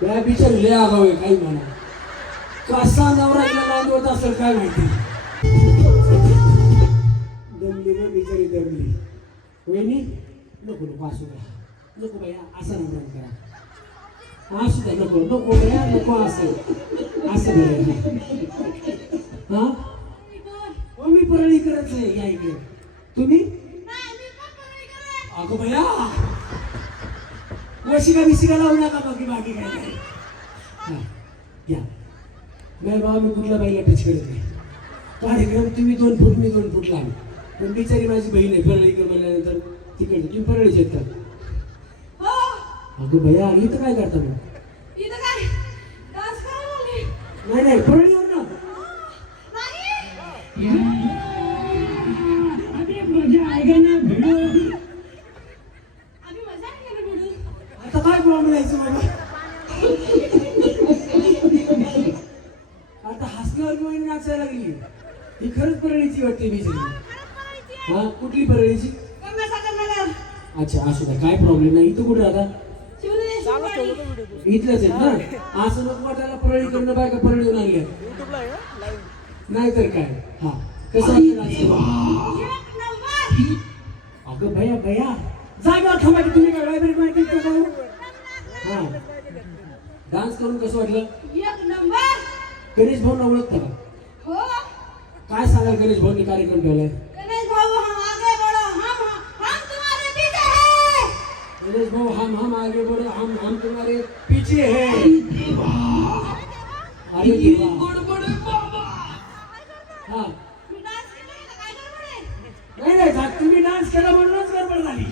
त्या बिचारी लय आगाव आहे, काही म्हणा कसा नवरा हिला नांदवत असेल काय माहिती. दमली ना बिचारी, दमली. वहिनी नको नको असू द्या, नको बाया असं नंबर करा, असू द्या, नको नको बाया, नको असं असं बरं. हा हो मी परळी करत आहे, या इकडे. तुम्ही अगो भया वशिका बिशिका लावू नका, बाकी बाकी काय नाही. हा या नाही बाबा, मी कुठल्या बाईला टच करत नाही. कार्यक्रम तुम्ही 2 फूट मी 2 फूट लांब, पण बिचारी माझी बहीण आहे परळीकर म्हणल्यानंतर तिकडे तुम्ही परळीच येत का? अगो भया इथं काय करता मग? नाही नाही परळीवर ना. आता काय प्रॉब्लेम यायचं बाबा? आता हसल्यावर घेऊन नाचायला लागली. ही खरंच परळीची वाटते बिचारी. हा कुठली परळीची? अच्छा असू द्या, काय प्रॉब्लेम नाही. इथं कुठे राहता? इथलंच आहेत ना. असं नको वाटायला परळीकडनं बायका परळीहून आणल्या नाही तर काय. हा कसं अगं भया भया जागेवर थांबा की तुम्ही काय लायब्ररी माहिती का? हा डान्स करून कसं वाटलं? एक नंबर. गणेश भाऊंना ओळखता का? हो. काय सांगाल गणेश भाऊंनी कार्यक्रम ठेवलाय? गणेश भाऊ हम आगे बढ़ो, हम तुम्हारे पीछे हैं. गणेश भाऊ हम आगे बढ़ो, हम तुम्हारे पीछे है. अरे देवा. हा मी डान्स केला तर काय गडबड आहे? नाही नाही तुम्ही डान्स केला म्हणूनच गडबड झाली.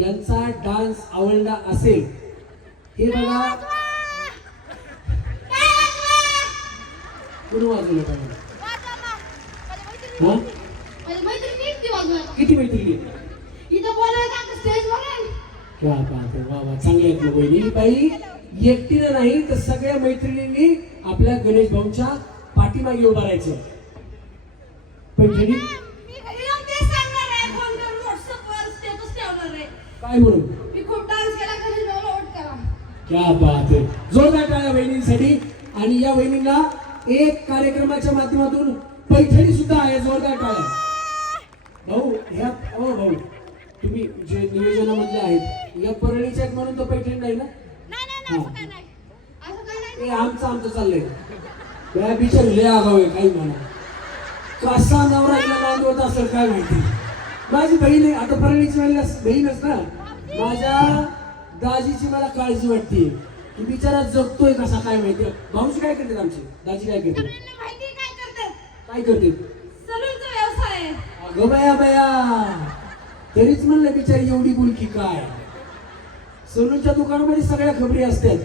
यांचा डान्स आवडला असेल हे बघा. कुणी वाजवलं पाहिजे? किती मैत्रिणी? इथं बोलायला का स्टेज वर? क्या बात आहे, वा वा, चांगले आहेत लोक. वहिनी बाई एकटीनं नाही तर सगळ्या मैत्रिणींनी आपल्या गणेश भाऊंच्या पाठीमागे उभा राहायचं. पैठणी काय म्हणून? मी खूप डान्स केला, गणेश भाऊला वोट करा. क्या बात आहे, जोरदार टाळ्या वहिनींसाठी. आणि या वहिनींना एक कार्यक्रमाच्या माध्यमातून पैठणी सुद्धा आहे. जोरदार टाळ्या. भाऊ ह्या भाऊ तुम्ही जे नियोजनामधले आहेत या परळीच्या म्हणून तर पैठणी नाही ना? हे आमचं चाललंय. त्या बिचारी लय आगाव आहे, काही म्हणा कसा नवरा हिला नांदवत असेल काय माहिती. माझी बहीण आहे, आता परळीची बहीणच ना. माझ्या दाजीची मला काळजी वाटते. ती बिचारा जगतोय कसा काय माहिती. भाऊजी काय करतात आमचे? दाजी काय करतात? काय करते? सलूनचा व्यवसाय आहे. अगं बया बया, तरीच म्हणलं बिचारी एवढी बुलकी काय. सलूनच्या दुकानामध्ये सगळ्या खबरी असतात.